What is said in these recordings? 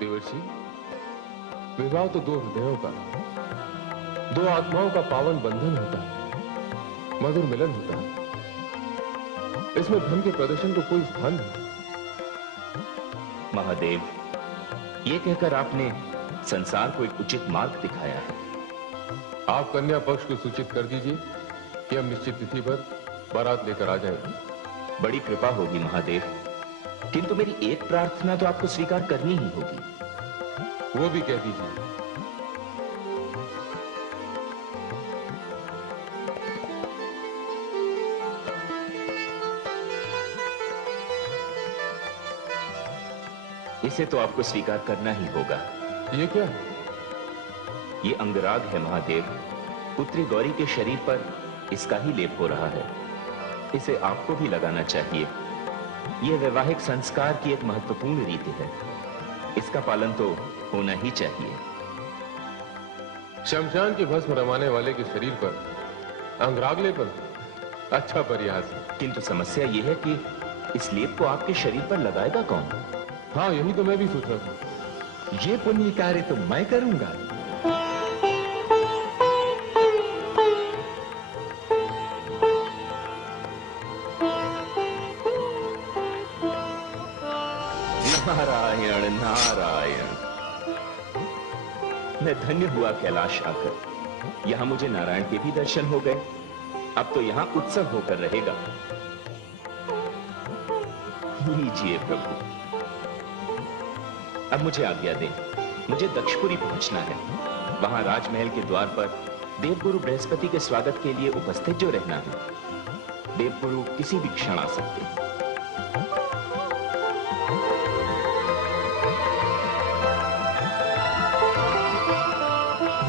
देवर्षि, विवाह तो दो हृदयों का, दो आत्माओं का पावन बंधन होता है, मधुर मिलन होता है। इसमें धन के प्रदर्शन को कोई स्थान नहीं। महादेव, ये कहकर आपने संसार को एक उचित मार्ग दिखाया है। आप कन्या पक्ष को सूचित कर दीजिए कि हम निश्चित तिथि पर बारात लेकर आ जाएंगे। बड़ी कृपा होगी महादेव, किंतु मेरी एक प्रार्थना तो आपको स्वीकार करनी ही होगी। वो भी कह दीजिए। इसे तो आपको स्वीकार करना ही होगा। ये क्या? ये अंगराग है महादेव। पुत्री गौरी के शरीर पर इसका ही लेप हो रहा है। इसे आपको भी लगाना चाहिए। यह वैवाहिक संस्कार की एक महत्वपूर्ण रीति है। इसका पालन तो होना ही चाहिए। शमशान की भस्म रमाने वाले के शरीर पर अंगराग लेपन? अच्छा प्रयास है। किंतु समस्या यह है कि इस लेप को आपके शरीर पर लगाएगा कौन? हाँ, यही तो मैं भी सोच रहा था। ये पुण्य कार्य तो मैं करूंगा। नारायण नारायण, मैं धन्य हुआ कैलाश आकर। यहां मुझे नारायण के भी दर्शन हो गए। अब तो यहां उत्सव होकर रहेगा। लीजिए प्रभु। अब मुझे आज्ञा दें। मुझे दक्षपुरी पहुंचना है। वहां राजमहल के द्वार पर देवगुरु बृहस्पति के स्वागत के लिए उपस्थित जो रहना है। देवगुरु किसी भी क्षण आ सकते हैं।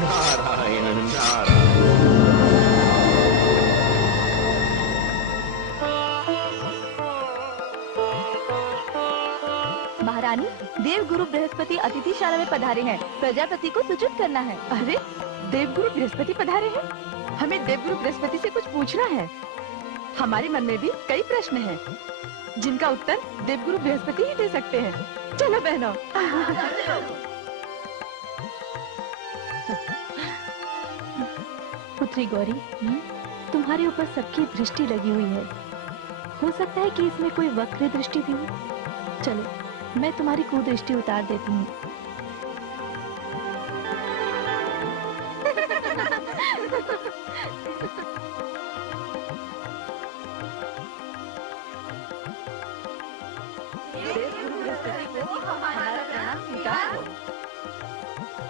नारायण नारायण। महारानी, देवगुरु बृहस्पति अतिथिशाला में पधारे हैं। प्रजापति को सूचित करना है। अरे, देवगुरु बृहस्पति पधारे हैं? हमें देवगुरु बृहस्पति से कुछ पूछना है। हमारे मन में भी कई प्रश्न हैं, जिनका उत्तर देवगुरु बृहस्पति ही दे सकते हैं। चलो बहनों। पुत्री गौरी, तुम्हारे ऊपर सबकी दृष्टि लगी हुई है। हो सकता है कि इसमें कोई वक्र दृष्टि भी हो। चलो, मैं तुम्हारी कुदृष्टि उतार देती हूँ।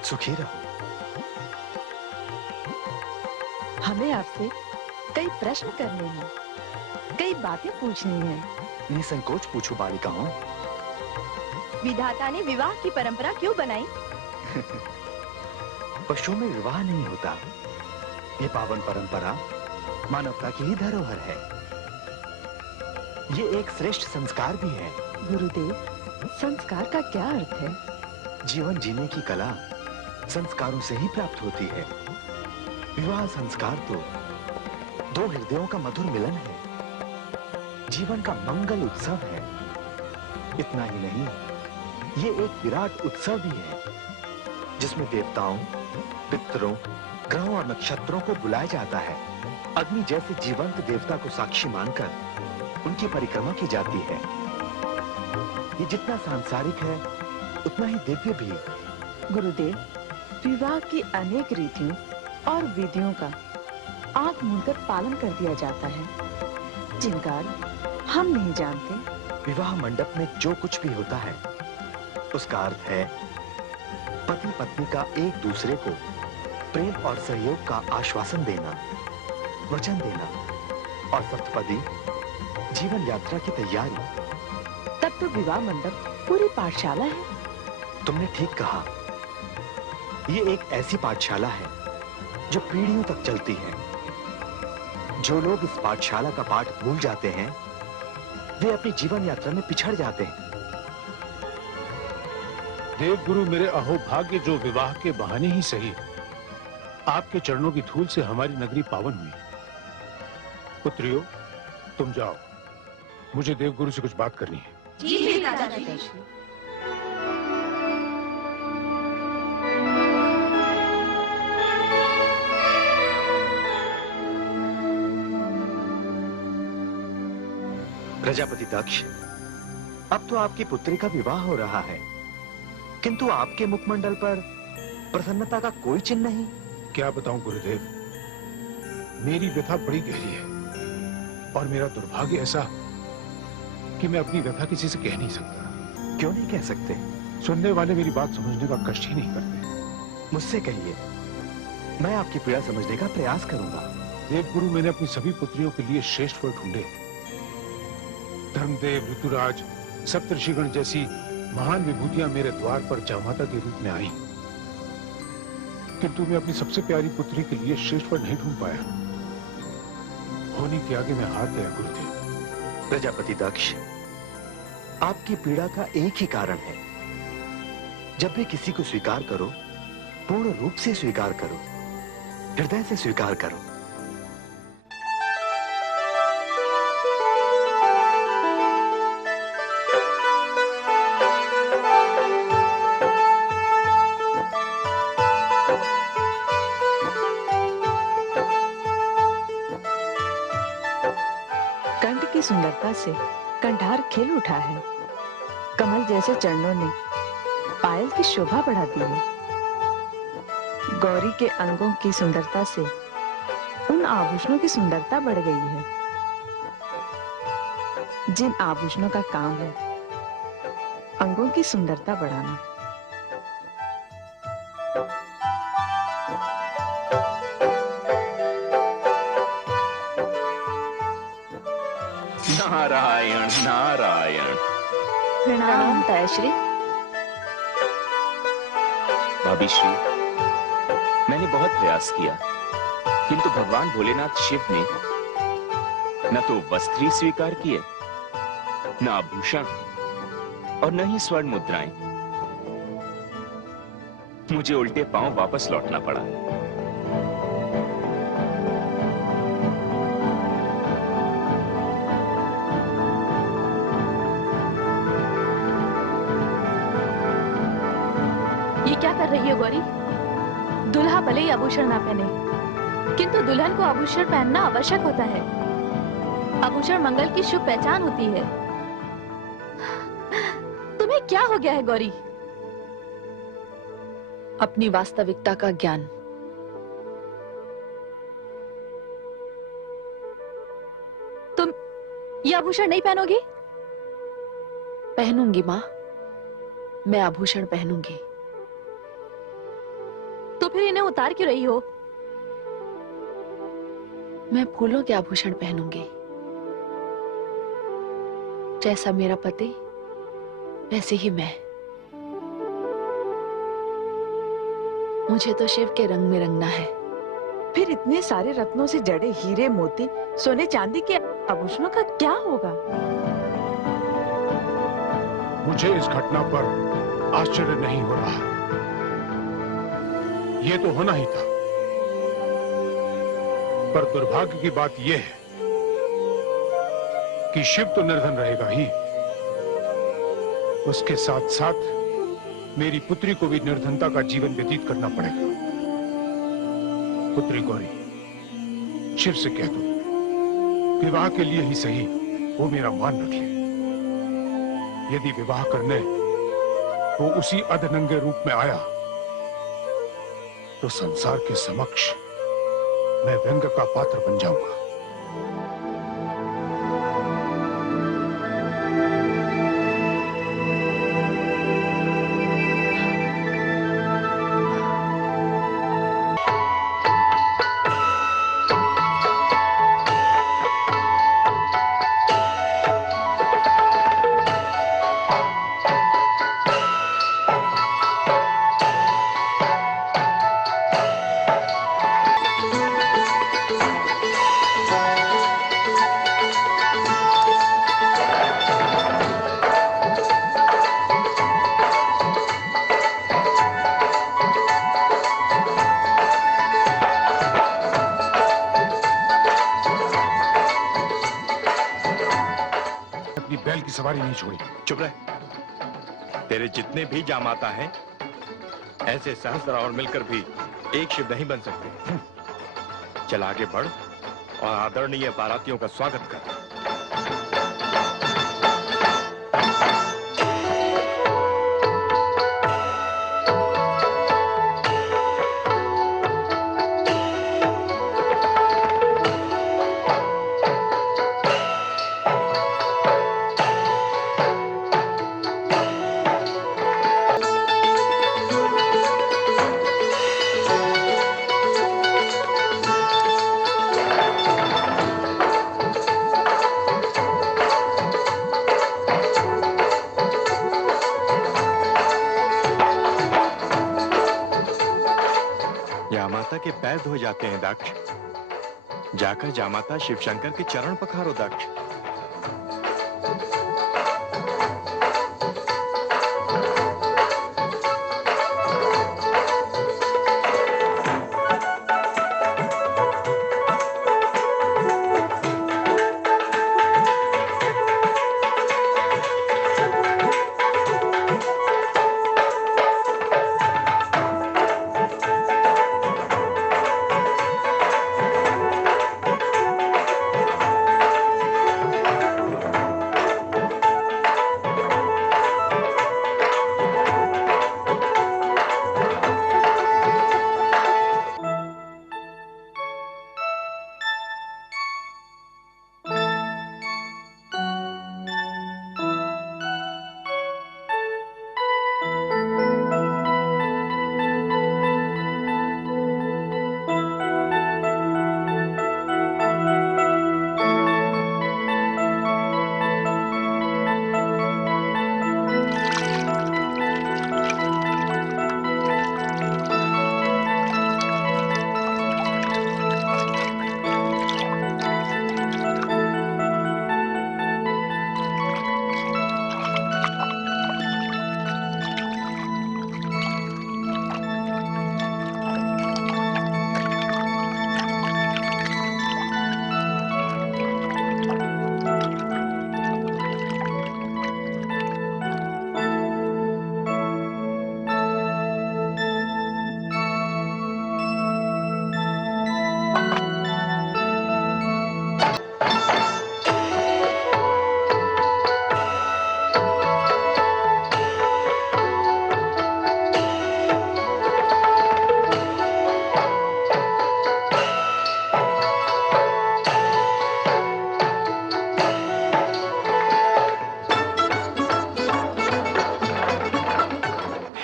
सुखी रहो। हमें आपसे कई प्रश्न करने हैं, कई बातें पूछनी हैं। निसंकोच पूछो बालिकाओं। विधाता ने विवाह की परंपरा क्यों बनाई? पशुओं में विवाह नहीं होता। ये पावन परंपरा मानवता की ही धरोहर है। ये एक श्रेष्ठ संस्कार भी है। गुरुदेव, संस्कार का क्या अर्थ है? जीवन जीने की कला संस्कारों से ही प्राप्त होती है। विवाह संस्कार तो दो हृदयों का मधुर मिलन है, जीवन का मंगल उत्सव है। इतना ही नहीं, ये एक विराट उत्सव भी है, जिसमें देवताओं, पितरों, ग्रहों और नक्षत्रों को बुलाया जाता है। अग्नि जैसे जीवंत देवता को साक्षी मानकर उनकी परिक्रमा की जाती है। ये जितना सांसारिक है, उतना ही दिव्य भी। गुरुदेव, विवाह की अनेक रीतियों और विधियों का आंख मूंदकर पालन कर दिया जाता है, जिनका हम नहीं जानते। विवाह मंडप में जो कुछ भी होता है, उसका अर्थ है पति पत्नी का एक दूसरे को प्रेम और सहयोग का आश्वासन देना, वचन देना और सप्तपदी जीवन यात्रा की तैयारी। तब तो विवाह मंडप पूरी पाठशाला है। तुमने ठीक कहा। ये एक ऐसी पाठशाला है जो पीढ़ियों तक चलती है। जो लोग इस पाठशाला का पाठ भूल जाते हैं, वे अपनी जीवन यात्रा में पिछड़ जाते हैं। देवगुरु, मेरे अहोभाग्य जो विवाह के बहाने ही सही, आपके चरणों की धूल से हमारी नगरी पावन हुई। पुत्रियों, तुम जाओ, मुझे देवगुरु से कुछ बात करनी है। जी दादाजी। प्रजापति दक्ष, अब तो आपकी पुत्री का विवाह हो रहा है, किंतु आपके मुखमंडल पर प्रसन्नता का कोई चिन्ह नहीं। क्या बताऊं गुरुदेव, मेरी व्यथा बड़ी गहरी है और मेरा दुर्भाग्य ऐसा कि मैं अपनी व्यथा किसी से कह नहीं सकता। क्यों नहीं कह सकते? सुनने वाले मेरी बात समझने का कष्ट ही नहीं करते। मुझसे कहिए, मैं आपकी पीड़ा समझने का प्रयास करूंगा। देवगुरु, मैंने अपनी सभी पुत्रियों के लिए श्रेष्ठ वर ढूंढे। धर्मदेव, ऋतुराज, सप्तर्षिगण जैसी महान विभूतियां मेरे द्वार पर जामाता के रूप में आई, किंतु मैं अपनी सबसे प्यारी पुत्री के लिए श्रेष्ठ वर नहीं ढूंढ पाया। होने के आगे मैं हार गया गुरुदेव। प्रजापति दक्ष, आपकी पीड़ा का एक ही कारण है। जब भी किसी को स्वीकार करो, पूर्ण रूप से स्वीकार करो, हृदय से स्वीकार करो। कंठ की सुंदरता से कंठार खिल उठा है। कमल जैसे चरणों ने पायल की शोभा बढ़ा दी है। गौरी के अंगों की सुंदरता से उन आभूषणों की सुंदरता बढ़ गई है जिन आभूषणों का काम है अंगों की सुंदरता बढ़ाना। नारायण नारायण। प्रणाम तायाश्री। भाभी श्री, मैंने बहुत प्रयास किया, किंतु भगवान भोलेनाथ शिव ने न तो वस्त्र ही स्वीकार किए, न आभूषण और न ही स्वर्ण मुद्राएं। मुझे उल्टे पांव वापस लौटना पड़ा। ये क्या कर रही है गौरी? दुल्हा भले ही आभूषण ना पहने, किंतु दुल्हन को आभूषण पहनना आवश्यक होता है। आभूषण मंगल की शुभ पहचान होती है। तुम्हें क्या हो गया है गौरी? अपनी वास्तविकता का ज्ञान। तुम ये आभूषण नहीं पहनोगी? पहनूंगी माँ, मैं आभूषण पहनूंगी। तो फिर इन्हें उतार क्यों रही हो? मैं फूलों के आभूषण पहनूंगी। जैसा मेरा पति वैसे ही मैं। मुझे तो शिव के रंग में रंगना है। फिर इतने सारे रत्नों से जड़े हीरे, मोती, सोने चांदी के आभूषणों का क्या होगा? मुझे इस घटना पर आश्चर्य नहीं हो रहा। ये तो होना ही था, पर दुर्भाग्य की बात यह है कि शिव तो निर्धन रहेगा ही, उसके साथ साथ मेरी पुत्री को भी निर्धनता का जीवन व्यतीत करना पड़ेगा। पुत्री गौरी, शिव से कह दो, विवाह के लिए ही सही वो मेरा मान रख ले। यदि विवाह करने वो उसी अधनंगे रूप में आया तो संसार के समक्ष मैं व्यंग का पात्र बन जाऊंगा। सवारी नहीं छोड़ी। चुप रह। तेरे जितने भी जामाता हैं, ऐसे सहस्त्र और मिलकर भी एक शिव नहीं बन सकते। चल आगे बढ़ और आदरणीय बारातियों का स्वागत कर। जामाता के पैर धो जाते हैं दक्ष। जाकर जामाता शिव शंकर के चरण पखारो दक्ष।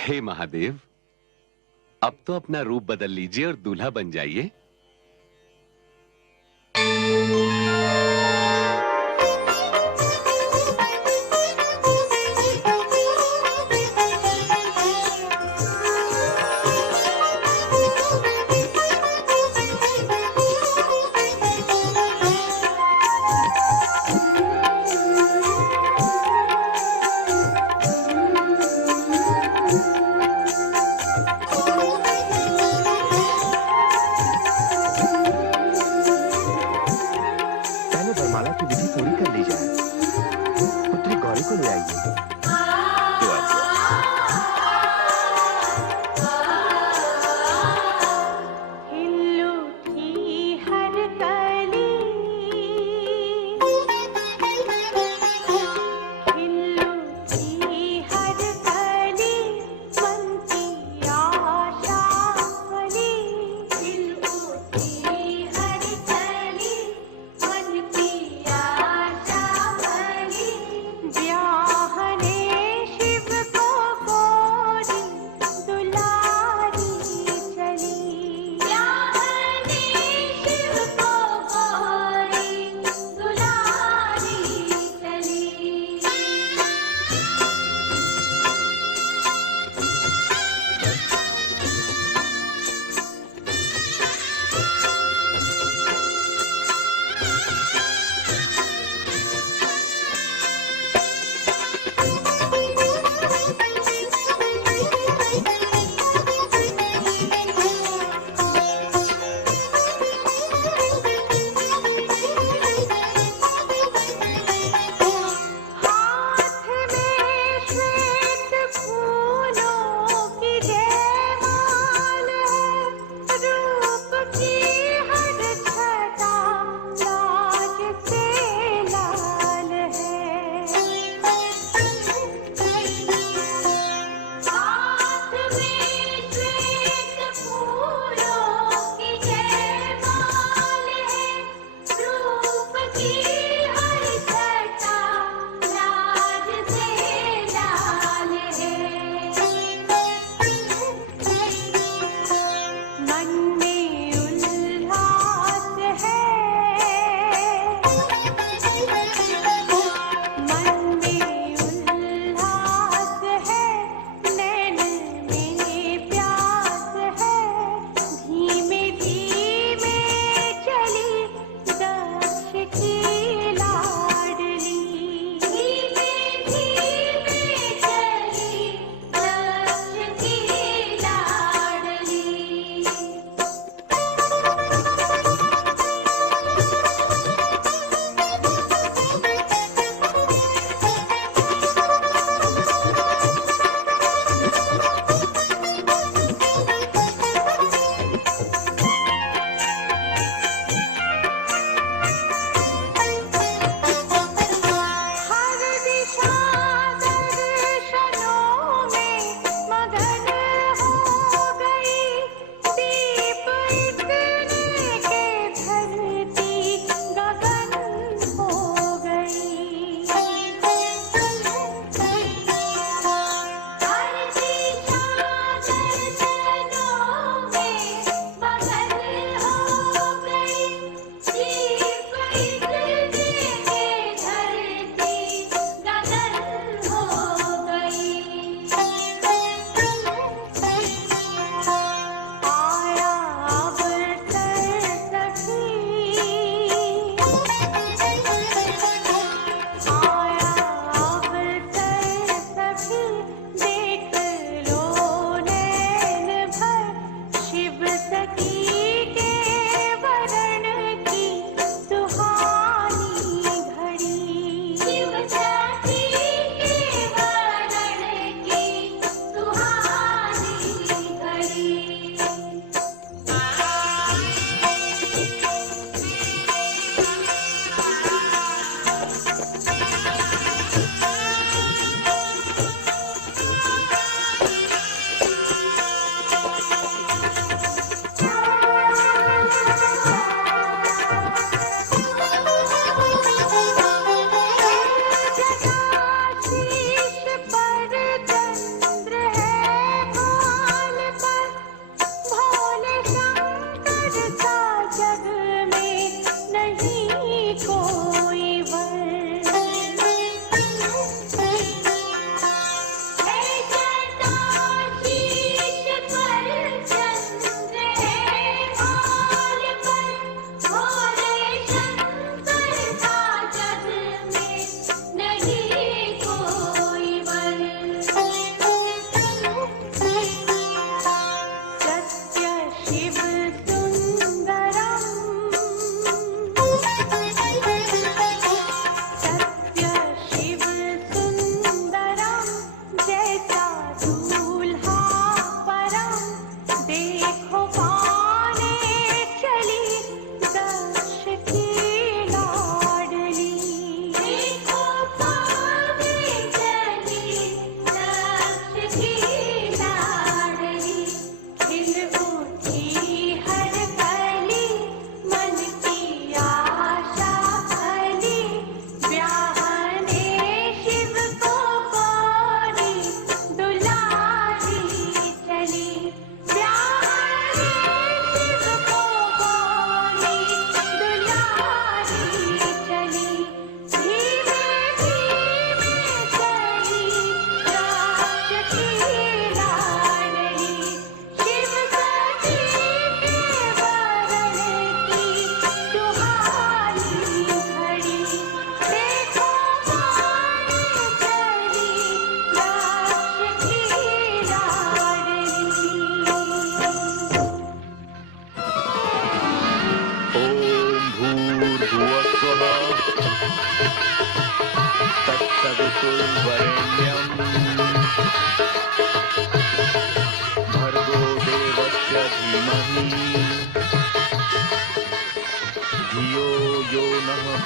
हे महादेव, अब तो अपना रूप बदल लीजिए और दूल्हा बन जाइए।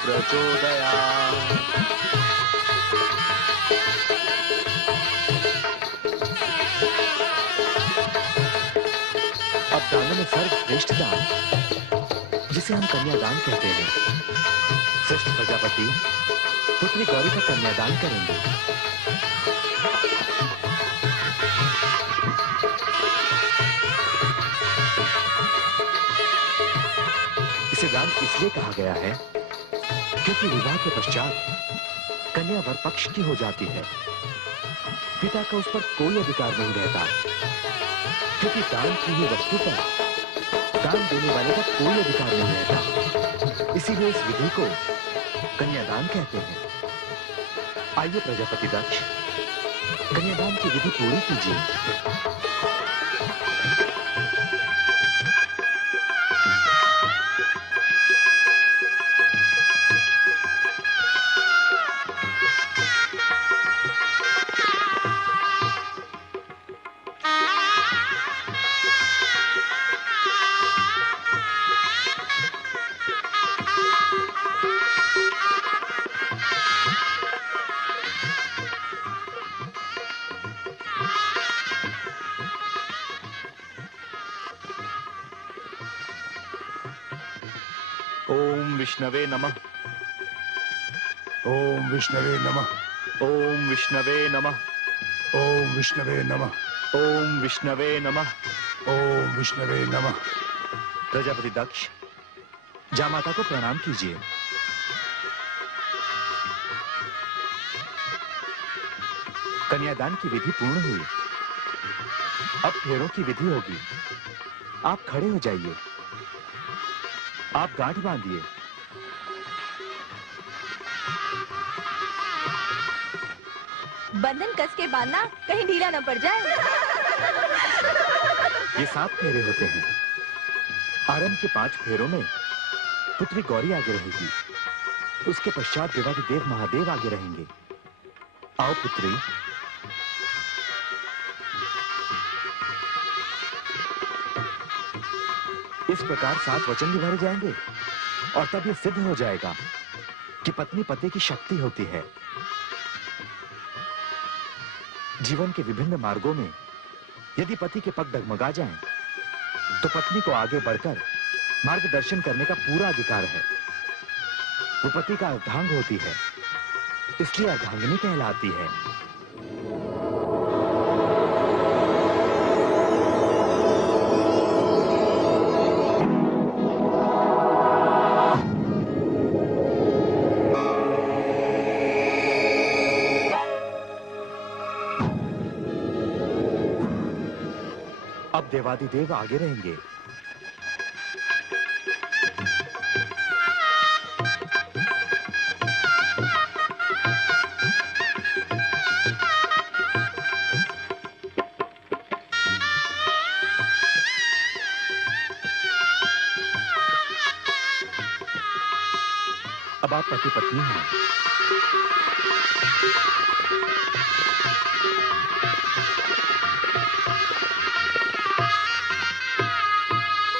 प्रचोदयात्। अब दानों में सर्वश्रेष्ठ दान, जिसे हम कन्यादान कहते हैं, श्रेष्ठ प्रजापति पुत्री गौरी का कन्यादान करेंगे। इसे दान इसलिए कहा गया है क्योंकि विवाह के पश्चात कन्या वर पक्ष की हो जाती है। पिता का उस पर कोई अधिकार नहीं रहता, क्योंकि दान की हुई वस्तु पर दान देने वाले का कोई अधिकार नहीं रहता। इसीलिए इस विधि को कन्यादान कहते हैं। आइए प्रजापति दक्ष, कन्यादान की विधि पूरी कीजिए। ओम विष्णवे नमः। ओम विष्णवे नमः। ओम विष्णवे नमः। ओम विष्णवे नमः। ओम विष्णवे नमः। ओम विष्णवे नमः। प्रजापति दक्ष, जामाता को प्रणाम कीजिए। कन्यादान की विधि पूर्ण हुई। अब फेरों की विधि होगी। आप खड़े हो जाइए। आप गांठ बांधिए। बंधन कस के बांधना, कहीं ढीला न पड़ जाए। ये 7 फेरे होते हैं। आरंभ के 5 फेरों में पुत्री गौरी आगे रहेगी। उसके पश्चात देवाधिदेव महादेव आगे रहेंगे। आओ पुत्री। इस प्रकार 7 वचन निभाए जाएंगे और तब ये सिद्ध हो जाएगा कि पत्नी पति की शक्ति होती है। जीवन के विभिन्न मार्गों में यदि पति के पग डगमगा जाएं, तो पत्नी को आगे बढ़कर मार्गदर्शन करने का पूरा अधिकार है। वो पति का अर्धांग होती है, इसलिए अर्धांगिनी कहलाती है। अब देवाधिदेव आगे रहेंगे। अब आप पति पत्नी हैं।